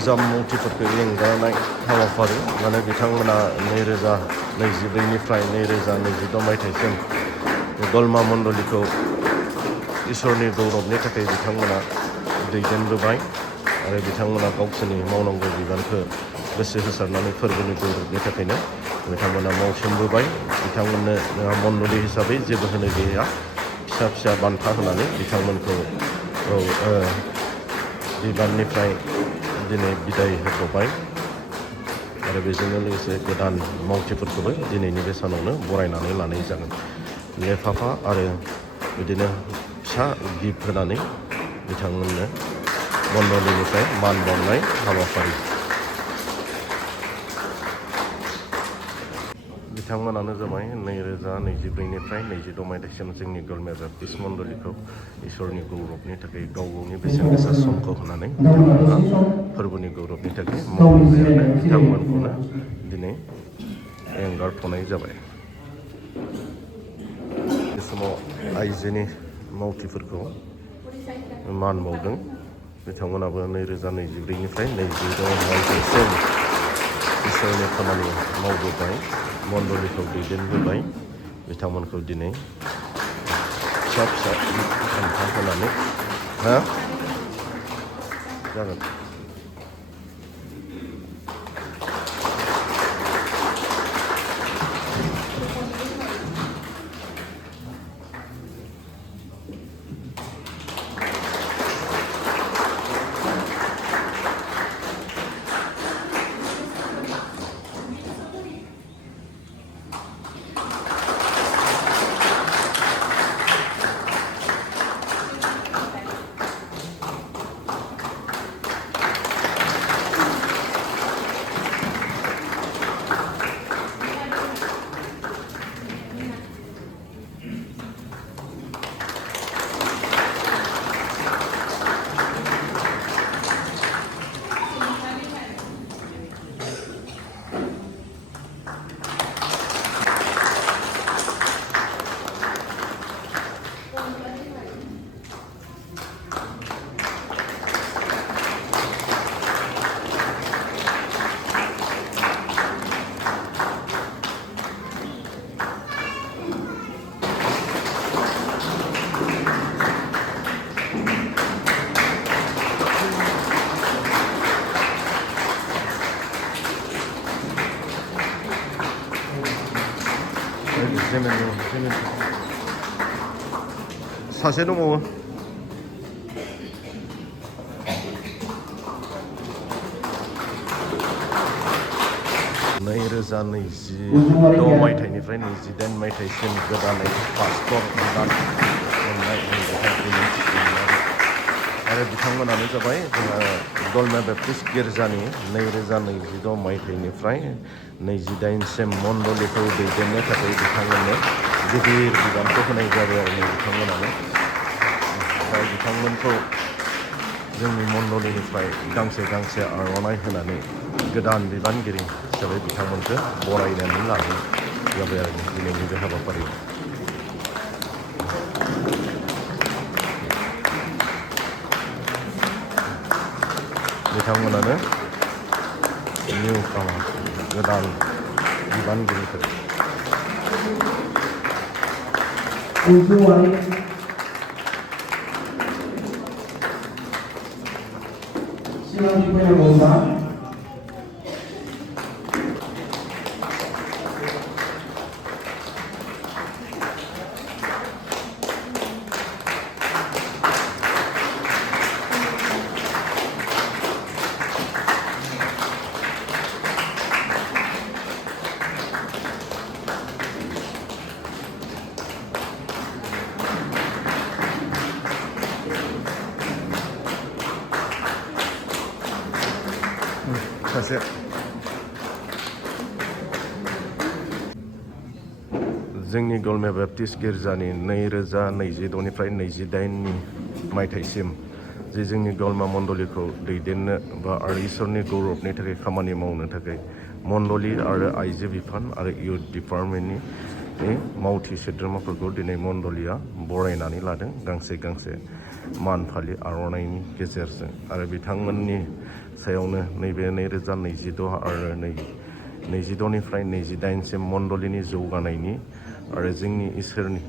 गोजाम मावथिफोरखौ एंगारनाय हाबाफारि माने बिथांमोना 2024निफ्राय 2026 मायथाइसिम गलमा मण्डलीखौ इसोरनि गौरबनि थाखाय बिथांमोना दैदेनबोबाय आरो बिथांमोना गावसोरनि मावनांगौ बिबानखौ गोसो होसारनानै फोरबोनि गौरबनि थाखायनो बिथांमोना मावसोमबोबाय। बिथांमोननो मण्डली हिसाबै जेबो होनो गैया, फिसा फिसा बान्था होनानै बिथांमोनखौ बिबाननिफ्राय दिनै बिदाय होथ'बाय आरो बेजोंनो लोगोसे गोदान मावथिफोरखौबो दिनैनि बे सानावनो बरायनानै लानाय जागोन। लेफाफा आरो बिदिनो फिसा गिफ्ट होनानै बिथांमोननो मण्डलीनिफ्राय मान बावनाय हाबाफारि। बिथांमोनानो जाबाय 2024निफ्राय 26 मायथाइसिम जोंनि गलमा बेप्टिस्ट मण्डलीखौ इसोरनि गौरबनि थाखाय गाव गावनि बेसेन गोसा समखौ होनानै बिथांमोनहा फोरबोनि गौरबनि थाखाय मावबोबाय आरो बिथांमोनखौनो दिनै एंगारथ'नाय जाबाय। बे समाव आइजोनि मावथिफोरखौ मान बावदों। बिथांमोनाबो 2024निफ्राय 26 मायथाइसिम इसोरनि खामानि मावबोबाय, मण्डलीखौ दैदेनबोबाय। बिथांमोनखौ दिनै फिसा फिसा बान्था होनानै जागोन। सासे दंबावो। नैरोजा 26 मायथाइनिफ्राय 28 मायथाइसिम गोदानै पास्टर बिबान मोननाय आरो बिथांमोनानो जाबाय जोंहा गलमा बेप्टिस्ट गिर्जानि 2026 मायथाइनिफ्राय 28सिम मण्डलीखौ दैदेननो थाखाय बिथांमोननो गिदिर बिबानखौ होनाय जाबाय आरो बिथांमोनानो बिथांमोनखौ जोंनि मण्डलीनिफ्राय गांसे गांसे आर'नाइ होनानै गोदान बिबानगिरि हिसाबै बिथांमोनखौ बरायनानै लानाय जाबाय आरो दिनैनि बे हाबाफारियाव। बिथांमोनानो निउ कामार गोदान बिबानगिरिफोर। सासे जोंनि गलमा बेप्टिस्ट गिर्जानि 2026निफ्राय 28 मायथाइसिम जे जोंनि गलमा मण्डलीखौ दैदेननो बा आरो इसोरनि गौरबनि थाखाय खामानि मावनो थाखाय मण्डली आरो आइजो बिफान आरो इयुथ डिपार्टमेन्टनि मावथि सोद्रोमाफोरखौ दिनै मण्डलीया बरायनानै लादों गांसे गांसे मान फालि आर'नाइनि गेजेरजों आरो बिथांमोननि सायावनो नैबे 2026 आरो 22निफ्राय 28सिम मण्डलिनि जौगानायनि आरो जोंनि इसोरनि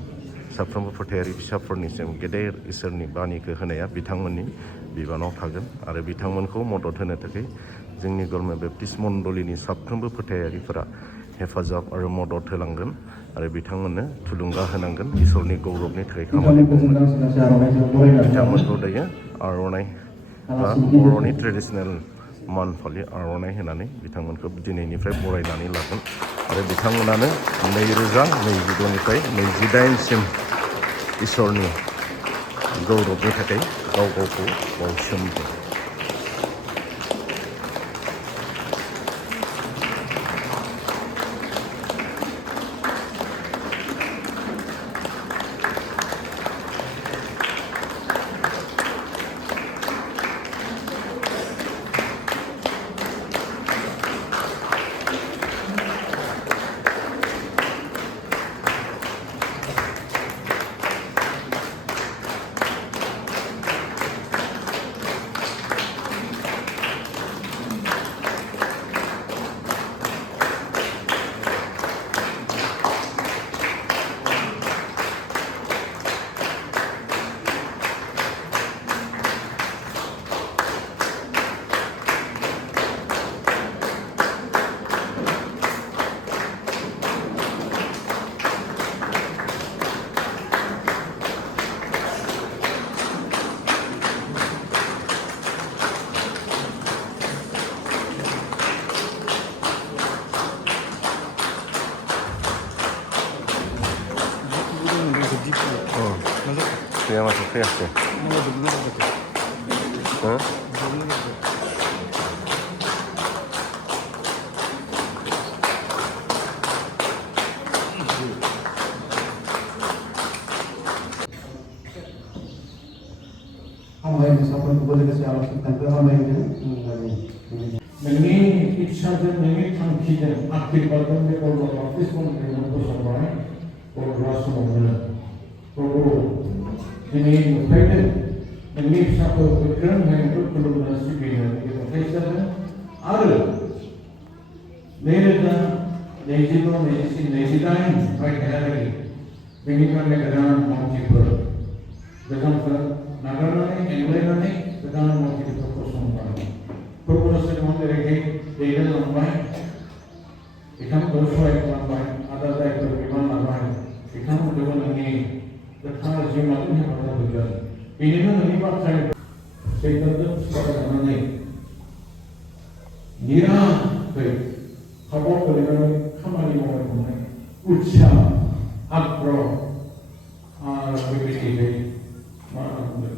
साफ्रोमबो फोथायारि फिसाफोरनिसिम गेदेर इसोरनि बानिखौ होनाया बिथांमोननि बिबानाव थागोन आरो बिथांमोनखौ मदद होनो थाखाय जोंनि गलमा बेप्टिस्ट मण्डलिनि साफ्रोमबो फोथायारिफोरा हेफाजाब आरो मदद होलांगोन आरो बिथांमोननो थुलुंगा होनांगोन इसोरनि गौरबनि थाखाय खामानि मावनो बिथांमोनखौ दायो आर'नाइ बा बर'नि ट्रेडिसनेल मान फालि आर'नाइ होनानै बिथांमोनखौ दिनैनिफ्राय बरायनानै लागोन आरो बिथांमोनानो 2026निफ्राय 28सिम इसोरनि गौरबनि थाखाय गाव गावखौ बावसोमगोन। Dia masuk fährst du? नोंनि इच्छाजों नोंनि थांखिजों आखिरबादजों बे गलबा बाप्टिस्ट मन्दिरखौ फोसावबाय बर'फ्रा समावनो प्रभु दिनै नुथायदों नोंनि फिसाखौ गोख्रों हेंथो खुलुमनो सिबिनो नुथाय जादों आरो 2027-28 मायथाइहालागै बेनिफ्राय गोदान मावथिफोर गोजामखौ नागारनानै एंग्लायनानै गोदान मावथिफोरखौ फसंबाय प्रभुनि सिगाङाव जेरैहाय दैदेनलांबाय बिथांमोनखौ सहाय खालामबाय आरो जायफोर बिबान लाबाय बिथांमोनखौबो नोंनि गोथार जिउमाजों हेफाजाब होगोन बेनिनो नोंनि बाथ्रानि सैथोजों सावरायनानै निराखै खाबाव गोलैनानै खामानि मावबाय थानाय उत्साह आग्रह आरो बेबायदियै मा होनगोन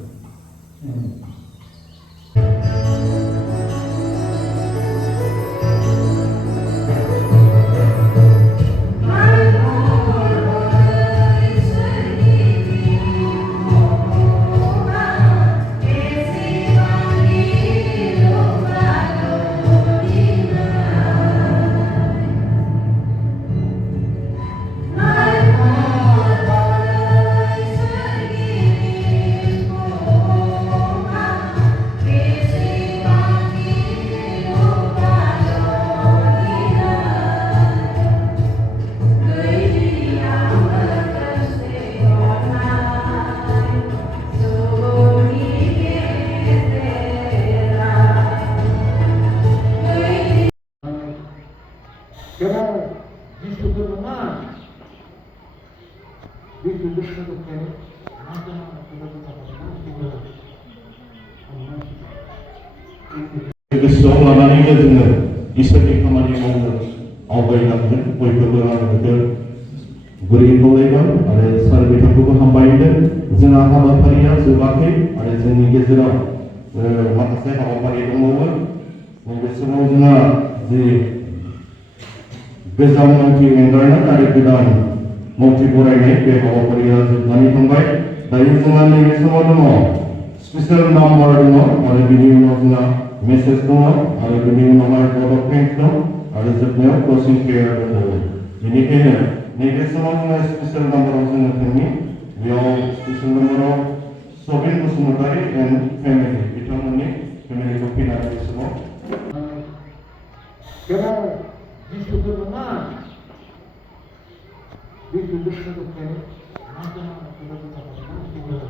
गोसोआव लानानैनो जोङो इसोरनि खामानि मावनो आवगायलांगोन बयखौबो आं बेखौ गुरै खावलायबाय आरो सार बिथांखौबो हामबायदों जोंहा हाबाफारिया जोबाखै आरो जोंनि गेजेराव माखासे हाबाफारि दंबावो नैबे समाव जोंहा जि गोजाम मावथि एंगारनाय आरो गोदान मावथि बरायनाय बे हाबाफारिया जोबनानै थांबाय दायो जोंहा नैबे समाव दङ स्पेसियेल नाम्बार दङ आरो बिनि उनाव जोंहा मेसेज दङ आरो बिनि उनावहाय भट अफ थेंक्स दं आरो जोबनायाव क्लसिं प्रेयार दंबावो बेनिखायनो नैबे समाव जोंहा स्पेसियेल नाम्बाराव जोङो थांनि बेयाव स्पेसियेल नाम्बाराव सबिन बसुमतारी एन्ड फेमिलि बिथांमोननि फेमिलिखौ फैनानै बे समाव Kaya disudo naman. Disudo na ito kayo. Nasa mga